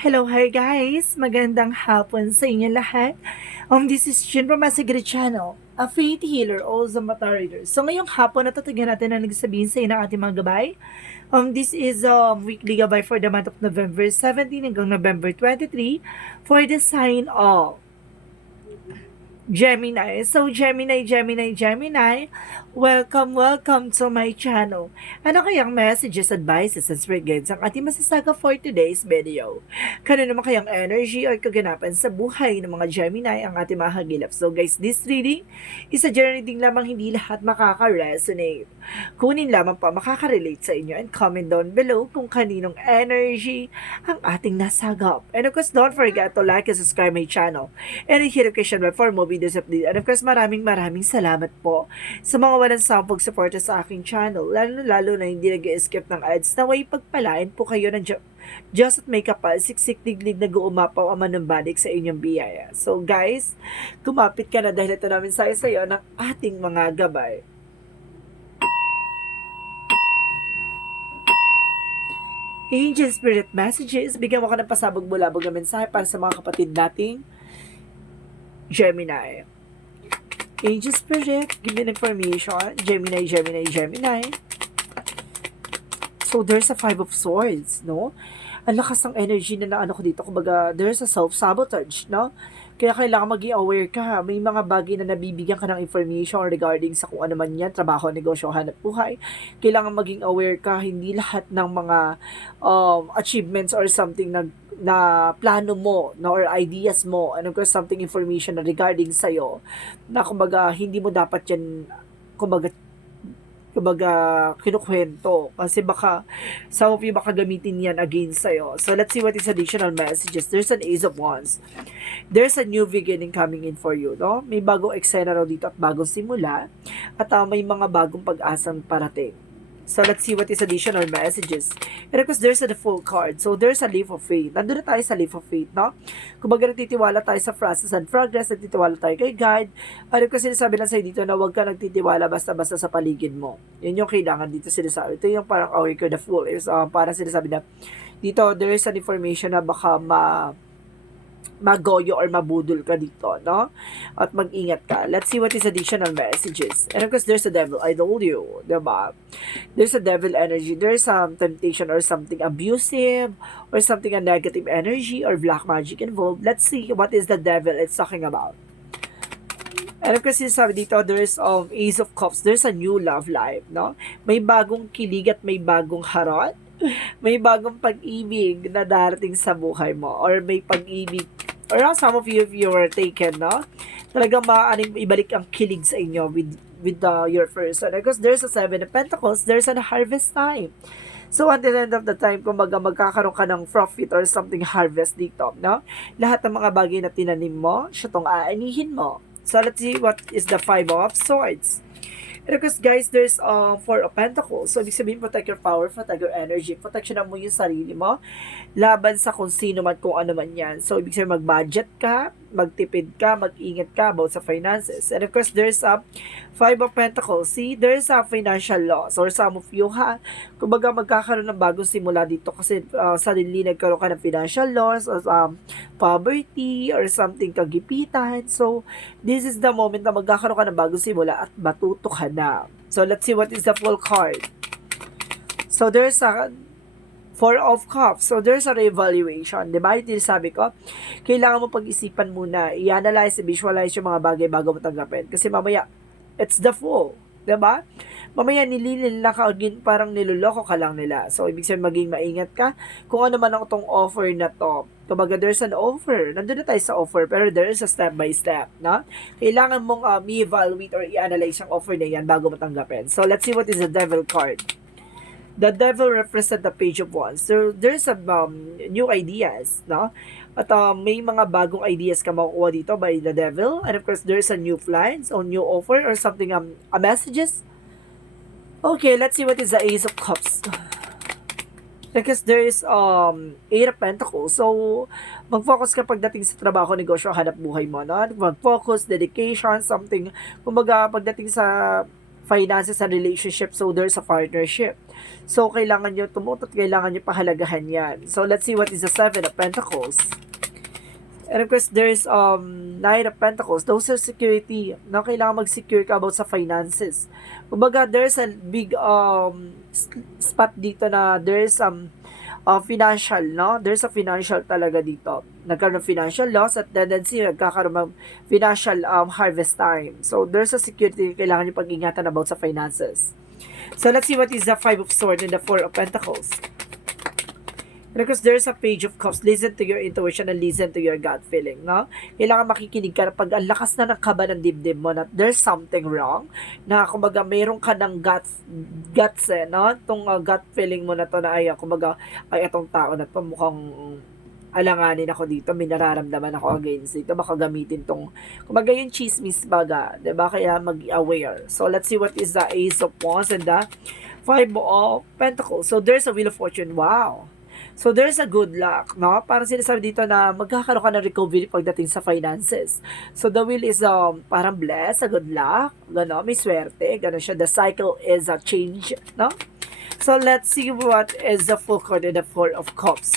Hello, hi guys! Magandang hapon sa inyo lahat. This is Jin from Masigrid Channel, a faith healer, also mata reader. So ngayong hapon, natutugyan natin ang nagsabihin sa inyo ng ating mga gabay. This is weekly gabay for the month of November 17 hanggang November 23 for the sign of Gemini. So, Gemini, welcome to my channel. Ano kayang messages, advices, and spirit guides ang ating masasaga for today's video? Kano naman kayang energy or kaganapan sa buhay ng mga Gemini ang ating mahagilap? So guys, this reading is a journey reading lamang, hindi lahat makaka-resonate. Kunin lamang pa makaka-relate sa inyo and comment down below kung kaninong energy ang ating nasagap. And of course, don't forget to like and subscribe my channel and hit notification bell for more videos update. And of course, maraming salamat po sa mga walang sampog suporta sa aking channel. Lalo na hindi nag-skip ng ads. Naway pagpalain po kayo ng Diyos at may kapal, siksik diglig nag-uumapaw ang manumbalik sa inyong biyaya. So guys, kumapit ka na dahil ito namin sa iyo ng ating mga gabay. Angel Spirit Messages, bigyan mo ka ng pasabog-bulabog na mensahe para sa mga kapatid nating Gemini. Angel Spirit, give me information. Gemini. So, there's a Five of Swords, no? Ang lakas ng energy na naano ko dito. Kumbaga, there's a self-sabotage, no? Kaya kailangan maging aware ka. May mga bagay na nabibigyan ka ng information regarding sa kung ano man yan, trabaho, negosyo, hanap buhay. Kailangan maging aware ka. Hindi lahat ng mga achievements or something na plano mo, no, or ideas mo, ano ko, something information na regarding sa'yo, na kumbaga, hindi mo dapat yan, kumbaga, kinukwento. Kasi baka, some of you baka gamitin yan against sa'yo. So, let's see what is additional messages. There's an Ace of Wands. There's a new beginning coming in for you, no? May bagong eksena raw dito at bagong simula. At may mga bagong pag-asang parating. So, let's see what is additional messages. And of course, there's the full card. So, there's a leap of faith. Nandun na tayo sa leap of faith, no? Kumbaga, nagtitiwala tayo sa process and progress, nagtitiwala tayo kay God. Ano kasi sinasabi lang sa'yo dito na huwag ka nagtitiwala basta-basta sa paligid mo. Yun yung kailangan dito sinasabi. Ito yung parang aware ko, the fool. Parang sinasabi na, dito, there is an information na baka magoyo or mabudol ka dito, no? At mag-ingat ka. Let's see what is additional messages. And of course, there's a devil. I told you, diba? There's a devil energy. There's some temptation or something abusive or something a negative energy or black magic involved. Let's see what is the devil it's talking about. And of course, sabi dito, there's Ace of Cups. There's a new love life, no? May bagong kilig at may bagong harot. May bagong pag-ibig na darating sa buhay mo. Or may pag-ibig, or some of you, if you were taken, no? Talagang maaaring ibalik ang kilig sa inyo with your person. Because there's a Seven of Pentacles, there's a harvest time. So, at the end of the time, kumbaga magkakaroon ka ng profit or something harvest dito, no? Lahat ng mga bagay na tinanim mo, siya tong aanihin mo. So, let's see what is the Five of Swords. And of course, guys, there's Four of Pentacles. So, ibig sabihin, protect your power, protect your energy, protection mo yung sarili mo, laban sa kung sino man, kung ano man yan. So, ibig sabihin, mag-budget ka, magtipid ka, mag-ingat ka about sa finances. And of course, there's Five of Pentacles. See, there's a financial loss or some of you, kumbaga magkakaroon ng bagong simula dito kasi suddenly nagkaroon ka ng financial loss or poverty or something kagipitan. So, this is the moment na magkakaroon ka ng bagong simula at matuto ka na. So, let's see what is the full card. So, there's a Four of Cups. So, there's a reevaluation. Diba? Ito sabi ko, kailangan mo pag-isipan muna, i-analyze, i-visualize yung mga bagay bago mo tanggapin. Kasi mamaya, it's the Fool. Diba? Mamaya nililila ka, parang niloloko ka lang nila. So, ibig sabihin maging maingat ka kung ano man ang itong offer na to. Kumbaga, there's an offer. Nandun na tayo sa offer, pero there is a step by step, no? Kailangan mong i-evaluate or i-analyze ang offer na yan bago mo tanggapin. So, let's see what is the Devil card. The devil represent the Page of Wands. So, there's some new ideas, no? At may mga bagong ideas ka makukuha dito by the devil. And of course, there's a new plans or new offer or something, a messages. Okay, let's see what is the Ace of Cups. Because there is Eight of Pentacles. So, mag-focus ka pagdating sa trabaho, negosyo, hanap buhay mo, no? Mag-focus, dedication, something. Kumbaga, pagdating sa finances and relationship. So, there's a partnership. So, kailangan nyo tumutot, kailangan nyo pahalagahan yan. So, let's see what is the Seven of Pentacles. And of course, there's Nine of Pentacles. Those are security. No, kailangan mag-secure ka about sa finances. Kumbaga, there's a big spot dito na there's financial, no? There's a financial talaga dito. Nagkaroon ng financial loss at tendency nagkakaroon ng financial harvest time. So, there's a security kailangan nyo pag-ingatan about sa finances. So, let's see what is the Five of Swords and the Four of Pentacles. Because there's a Page of Cups. Listen to your intuition and listen to your gut feeling, no? Kailangan makikinig ka pag ang lakas na ng kaba ng dibdib mo na there's something wrong, na kumbaga mayroon ka ng guts no? Itong gut feeling mo na to na ay, kumbaga, ay itong tao na to mukhang alanganin ako dito, may nararamdaman ako against dito, baka gamitin tong, kumbaga yung chismis baga, diba? Kaya mag-aware. So, let's see what is the Ace of Wands and the Five of Pentacles. So, there's a Wheel of Fortune. Wow! So, there's a good luck, no? Parang sinasabi dito na magkakaroon ka ng recovery pagdating sa finances. So, the wheel is parang blessed, a good luck, gano'n, may swerte, gano'n siya. The cycle is a change, no? So, let's see what is the Fool card and the Four of Cups.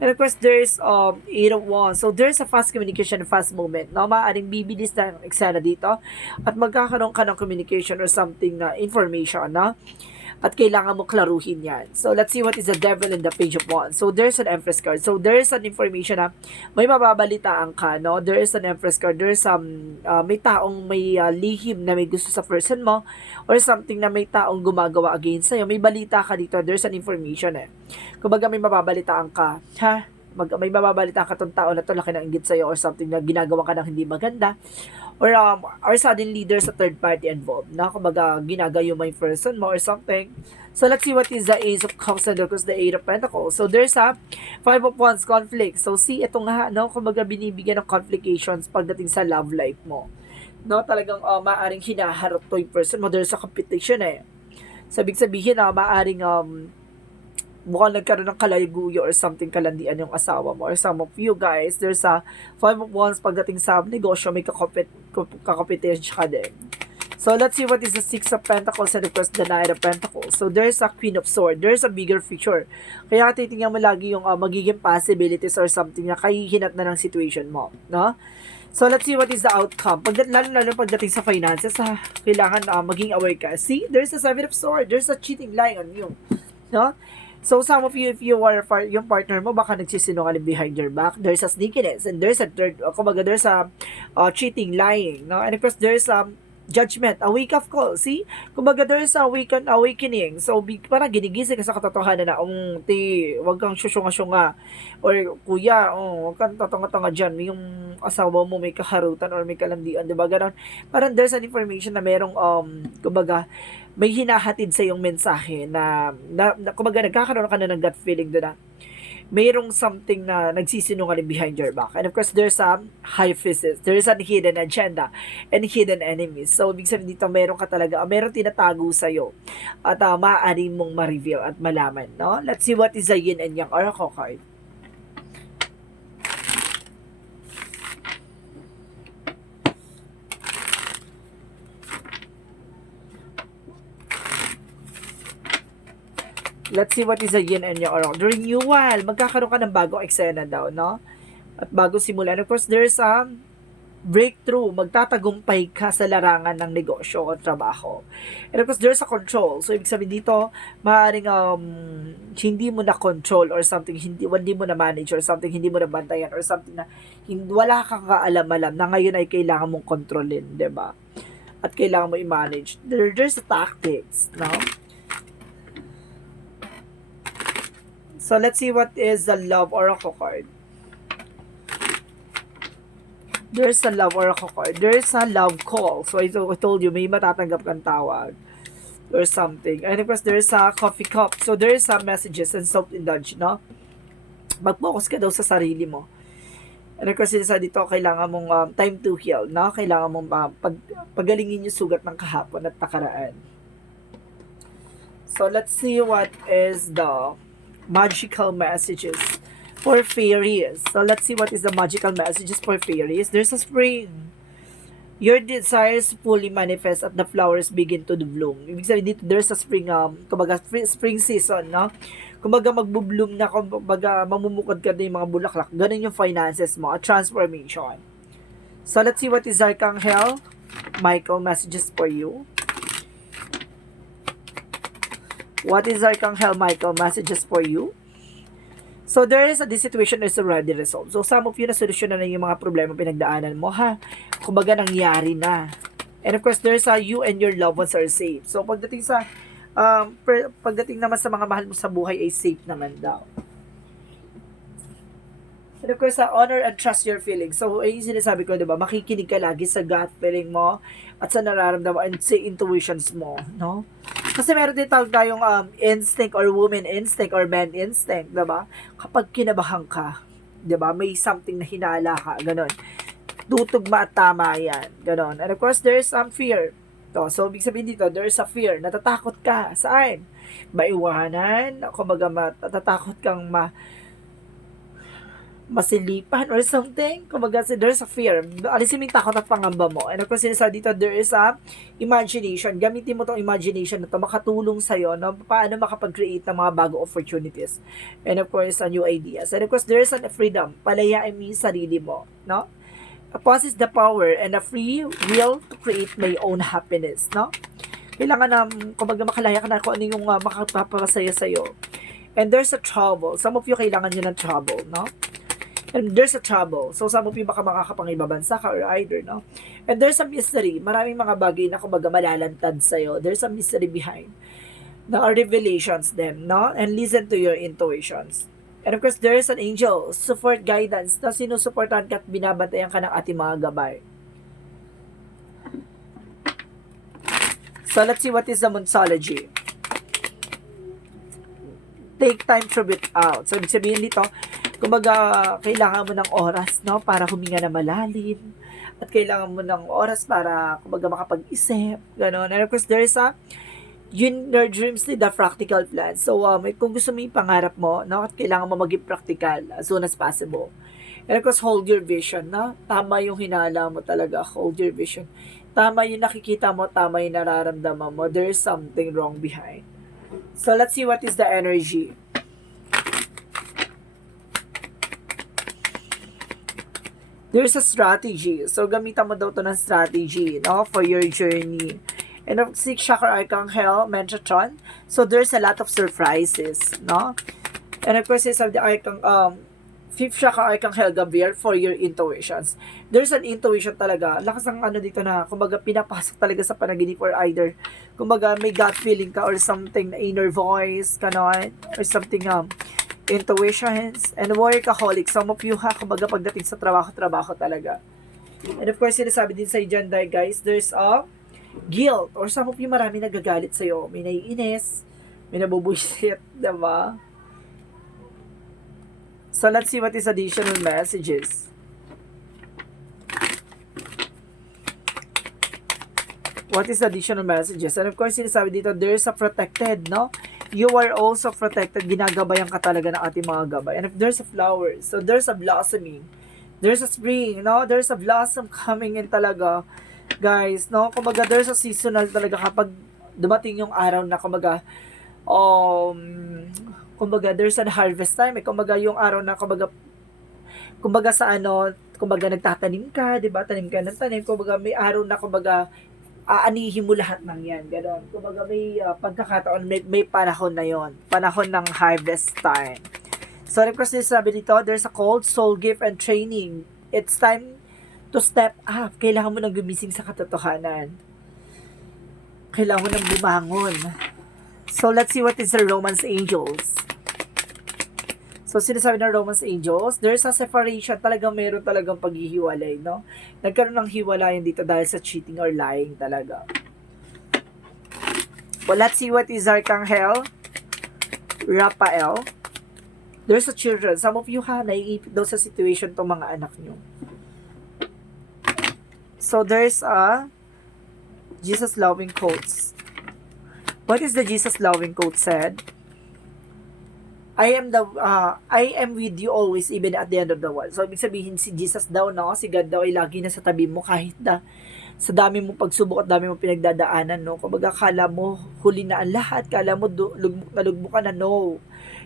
And of course, there's Eight of Wands. So, there's a fast communication and fast movement, no? Maaaring bibilis na eksena dito at magkakaroon ka ng communication or something na information, no? At kailangan mo klaruhin yan. So, let's see what is the Devil and the Page of Wands. So, there's an Empress card. So, there's an information na may mababalitaan ka, no? There is an Empress card. There's may taong may lihim na may gusto sa person mo or something na may taong gumagawa against sa'yo. May balita ka dito. There's an information Kumbaga, may mababalitaan ka. May mababalitaan ka tong tao na to, laki ng inggit sa'yo or something na ginagawa ka ng hindi maganda. Or suddenly there's a third party involved na kumbaga ginagayo mo yung person mo or something. So let's see what is the Ace of Cups and because the Eight of Pentacles. So there's a Five of Wands conflict. So see, ito nga, no, kumbaga binibigyan ng complications pagdating sa love life mo. No, talagang maaring hinaharap to yung person mo. There's a competition sabihin na maaring mukhang nagkaroon ng kalayguyo or something, kalandian yung asawa mo or some of you guys, there's a Five of Wands pagdating sa negosyo, may kakopetensya ka din. So, let's see what is the Six of Pentacles and of course the Nine of Pentacles. So, there's a Queen of Swords. There's a bigger picture. Kaya titingnan mo lagi yung magiging possibilities or something na kahihinat na ng situation mo, no? So, let's see what is the outcome. Lalo pagdating sa finances, kailangan maging aware ka. See, there's a Seven of Swords. There's a cheating lying on you, no? So, some of you, if you are yung partner mo, baka nagsisinungaling behind your back. There's a sneakiness, and there's a third, kumbaga, there's a cheating, lying, no? And of course, there's judgment, a wake-up call. See? Kumbaga, there's a awakening. So, parang ginigising ka sa katotohanan na, wag kang syusyunga-syunga. Or, kuya, wag kang tatanga-tanga dyan. Yung asawa mo may kaharutan or may kalandian, diba? Ganon. Parang there's an information na merong, kumbaga, may hinahatid sa yung mensahe na kumbaga, nagkakaroon ka na ng gut feeling doon na mayroong something na nagsisinungaling behind your back. And of course, there's high physics. There's a hidden agenda and hidden enemies. So, ibig sabihin dito, meron ka talaga, meron tinatago sa'yo at maaari mong ma-reveal at malaman, no? Let's see what is the Yin and Yang Oracle card. Let's see what is a Yin and Yang Oracle. Renewal. Magkakaroon ka ng bagong eksena daw, no? At bagong simula. And of course, there's a breakthrough. Magtatagumpay ka sa larangan ng negosyo o trabaho. And of course, there's a control. So, ibig sabihin dito, maaaring hindi mo na control or something, hindi mo na manage or something, hindi mo na bantayan or something na wala kang kaalam-alam na ngayon ay kailangan mong kontrolin, diba? At kailangan mo i-manage. There's a tactics, no? So, let's see what is the Love Oracle card. There's a Love Oracle card. There's a Love Call. So, I told you, may matatanggap kang tawag or something. And of course, there's a Coffee Cup. So, there's some messages and self-indulge, no? Mag-focus ka daw sa sarili mo. And of course, sa dito, kailangan mong time to heal, no? Kailangan mong pagalingin yung sugat ng kahapon at nakaraan. So, let's see what is the magical messages for fairies. So, let's see what is the magical messages for fairies. There's a spring. Your desires fully manifest at the flowers begin to bloom. Ibig sabihin dito, there's a spring, kumbaga, spring season, no? Kumbaga, magbo-bloom na, kumbaga, mamumukod ka na yung mga bulaklak. Ganun yung finances mo, a transformation. So, let's see what is Archangel Michael messages for you. What is Archangel Michael messages for you? So, this situation is already resolved. So, some of you na solusyonan na yung mga problema pinagdaanan mo, ha? Kumbaga, nangyari na. And of course, there's you and your loved ones are safe. So, pagdating naman sa mga mahal mo sa buhay ay safe naman daw. And of course, honor and trust your feelings. So, ay sinasabi ko, diba, makikinig ka lagi sa gut feeling mo at sa nararamdaman and sa intuitions mo, no? Kasi meron din tayong instinct or woman instinct or man instinct, diba? Kapag kinabahan ka, diba, may something na hinala ka, ganon. Tutugma at tama yan, ganon. And of course, there's fear. So, ibig sabihin dito, there's a fear. Natatakot ka. Saan? Maiwanan, kumbaga matatakot kang masilipan or something. Kumbaga, there's a fear. Alisin mo yung takot at pangamba mo. And of course, sinasabi dito, there is a imagination. Gamitin mo tong imagination na to, makatulong sa'yo, no? Paano makapag-create ng mga bago opportunities. And of course, new ideas. And of course, there is a freedom. Palayain mo yung sarili mo, no? Possess the power and a free will to create my own happiness, no? Kailangan na, kumbaga, makalaya ka na kung ano yung makapapasaya sa'yo. And there's a trouble. Some of you kailangan nyo ng trouble, no? And there's a trouble. So, some of you baka makakapangibabasa ka or either, no? And there's a mystery. Maraming mga bagay na kumbaga malalantad sa'yo. There's a mystery behind. There are revelations then, no? And listen to your intuitions. And of course, there's an angel, support, guidance, na sinusuportahan ka at binabantayan ka ng ating mga gabay. So, let's see what is the Monsology. Take time to breathe out. So, ibig sabihin dito, kumbaga, kailangan mo ng oras, no? Para huminga na malalim. At kailangan mo ng oras para, kumbaga, makapag-isip. Ganon. And of course, there's your dreams need a practical plan. So, kung gusto mo yung pangarap mo, no? At kailangan mo maging practical as soon as possible. And of course, hold your vision, no? Tama yung hinala mo talaga. Hold your vision. Tama yung nakikita mo, tama yung nararamdaman mo. There's something wrong behind. So, let's see what is the energy. There's a strategy. So, gamitan mo daw to ng strategy, no? For your journey. And of 6 chakra Archangel, Metatron. So, there's a lot of surprises, no? And of course, it's of the 5th chakra Archangel Gabriel for your intuitions. There's an intuition talaga. Lakas ng ano dito na, kumbaga, pinapasok talaga sa panaginip or either, kumbaga, may gut feeling ka or something na inner voice, kanon, or something, intuitions. And workaholic. Some of you kumbaga, pagdating sa trabaho talaga. And of course, sinasabi din sa gender, guys, there's a guilt, or some of you marami nagagalit sa'yo, may naiinis, may nabubuisit, diba? So, let's see what is additional messages. What is additional messages? And of course, sinasabi dito, there's a protected, no? You are also protected, ginagabayan ka talaga ng ating mga gabay. And if there's a flower, so there's a blossoming, there's a spring, no? There's a blossom coming in talaga, guys, no? Kumbaga, there's a seasonal talaga kapag dumating yung araw na, kumbaga, there's a harvest time. Kumbaga, yung araw na, kumbaga sa kumbaga, nagtatanim ka, di ba? Tanim ka ng tanim. Kumbaga, may araw na, kumbaga, aanihin mo lahat ng yan. Ganon. Kumbaga, may pagkakataon, may panahon na yon. Panahon ng harvest time. So, of course, sabi dito, there's a cold soul gift and training. It's time to step up. Kailangan mo nang gumising sa katotohanan. Kailangan mo nang bumangon. So, let's see what is the Romance Angels. So, sinasabi ng Romance Angels, there's a separation. Talagang meron talagang paghihiwalay, no? Nagkaroon ng hiwalayan dito dahil sa cheating or lying talaga. Well, let's see what is Archangel Raphael. There's a children. Some of you naiipit daw sa situation tong mga anak nyo. So, there's a Jesus loving quotes. What is the Jesus loving quote said? I am with you always, even at the end of the world. So, ibig sabihin, si Jesus daw, no? Si God daw ay lagi na sa tabi mo kahit na sa dami mong pagsubok at dami mong pinagdadaanan, no? Kumbaga, kala mo huli na ang lahat, kala mo lugmok ka na, no.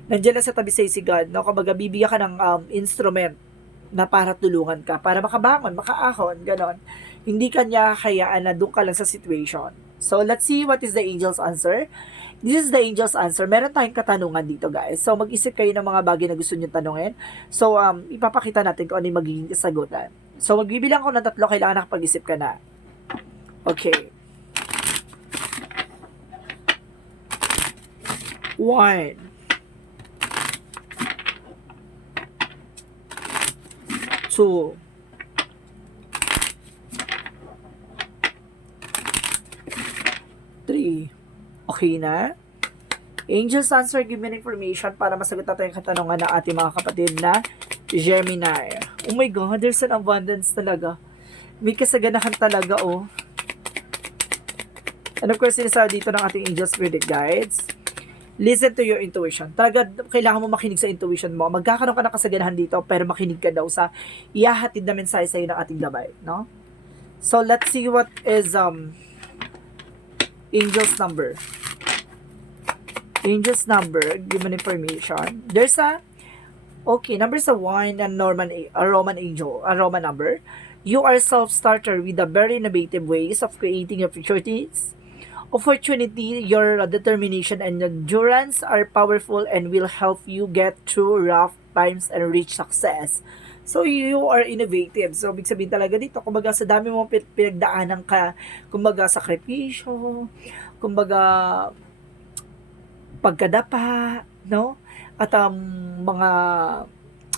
Nandiyan lang sa tabi sa'yo si God, no? Kumbaga, bibigyan ka ng instrument na para tulungan ka, para makabangon, makaahon, ganon. Hindi kanya hayaan na doon ka lang sa situation. So, let's see what is the angel's answer. This is the angel's answer. Meron tayong katanungan dito, guys. So, mag-isip kayo ng mga bagay na gusto nyo tanungin. So, ipapakita natin kung ano yung magiging kasagutan. So, magbibilang ko ng 3, kailangan nakapag-isip ka na. Okay. 1, 2, 3. Okay na? Angel's answer, give me an information para masagot natin yung katanungan ng ating mga kapatid na Gemini. Oh my God, there's an abundance talaga. May kasaganahan talaga, oh. And of course, sinasabi dito ng ating angel spirit guides, listen to your intuition. Talaga, kailangan mo makinig sa intuition mo. Magkakaroon ka ng kasaganahan dito, pero makinig ka daw sa ihahatid na mensahe sa'yo ng ating gabay, no? So, let's see what is angel's number. Angel's number, give me information. There's number's a 1, a Roman angel, a Roman number. You are self-starter with a very innovative ways of creating opportunities. Your determination and endurance are powerful and will help you get through rough times and reach success. So, you are innovative. So, big sabihin talaga dito, kumbaga sa dami mong pinagdaanan ka, kumbaga sakripisyo, kumbaga pagkadapa, no? At mga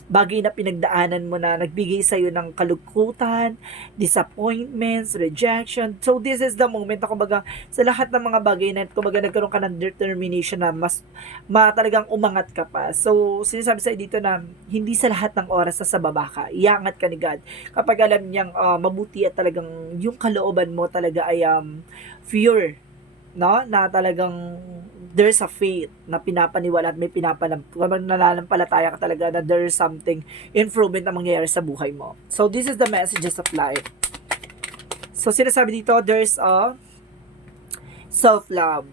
bagay na pinagdaanan mo na nagbigay sa'yo ng kalungkutan, disappointments, rejection. So, this is the moment na kumbaga sa lahat ng mga bagay na kumbaga nagkaroon ka ng determination na mas talagang umangat ka pa. So, sinasabi sa'yo dito na hindi sa lahat ng oras sa baba ka. Iangat ka ni God. Kapag alam niyang mabuti at talagang yung kalooban mo talaga ay pure, no? Na talagang there's a faith na pinapaniwala at may nananampalataya ka talaga na there's something improvement na mangyayari sa buhay mo. So, this is the messages of life. So, sinasabi dito, there's a self-love.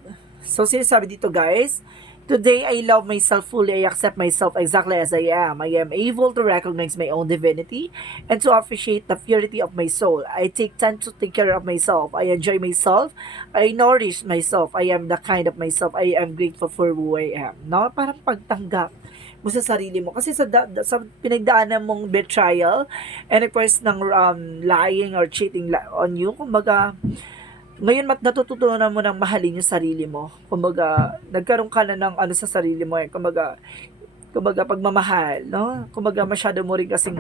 So, sinasabi dito, guys, today, I love myself fully. I accept myself exactly as I am. I am able to recognize my own divinity and to appreciate the purity of my soul. I take time to take care of myself. I enjoy myself. I nourish myself. I am the kind of myself. I am grateful for who I am. No? Parang pagtanggap mo sa sarili mo. Kasi sa pinagdaanan mong betrayal and of course ng lying or cheating on you, kumbaga, ngayon natututunan mo ng mahalin yung sarili mo. Kumbaga, nagkaroon ka na ng sa sarili mo. Kumbaga, pagmamahal, no? Kumbaga, masyado mo rin kasing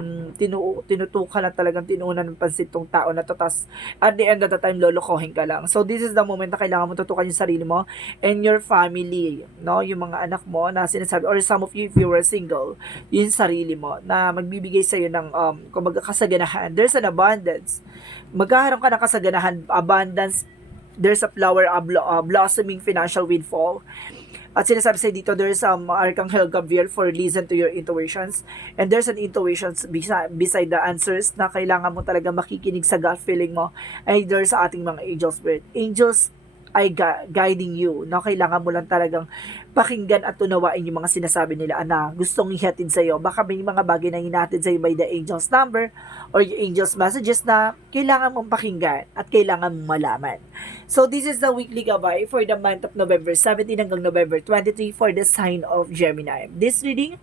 tinutukan na talagang tinuunan ng pansin tong tao na to. Tas, at the end of the time, lolokohin ka lang. So, this is the moment na kailangan mo tutukan yung sarili mo and your family, no? Yung mga anak mo na sinasabi, or some of you, if you were single, yung sarili mo na magbibigay sa'yo ng, kumbaga, kasaganahan. There's an abundance. Magkakaroon ka ng kasaganahan, abundance. There's a flower, blossoming financial windfall. At sinasabi sa'yo dito, there's Archangel Gabriel for listen to your intuitions. And there's an intuitions beside the answers na kailangan mo talaga makikinig sa gut feeling mo. Ay there's sa ating mga angel spirit. Angels ay guiding you. No? Kailangan mo lang talagang pakinggan at tunawain yung mga sinasabi nila na gustong ihatid sa'yo. Baka may mga bagay na hinatid sa'yo by the angel's number or yung angel's messages na kailangan mong pakinggan at kailangan mong malaman. So, this is the weekly gabay for the month of November 17 hanggang November 23 for the sign of Gemini. This reading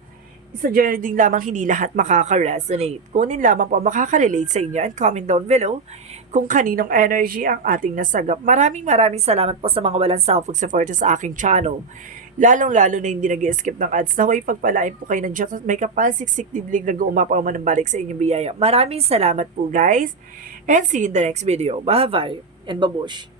is a general reading lamang, hindi lahat makaka-resonate. Kunin lamang po makaka-relate sa inyo and comment down below kung kaninong energy ang ating nasagap. Maraming salamat po sa mga walang sawang support sa aking channel. Lalong-lalo na hindi nag-skip ng ads. Naway pagpalain po kayo ng Diyos at may kapalsiksik diblig na guumapaw man ng balik sa inyong biyaya. Maraming salamat po guys and see you in the next video. Bye-bye and babush!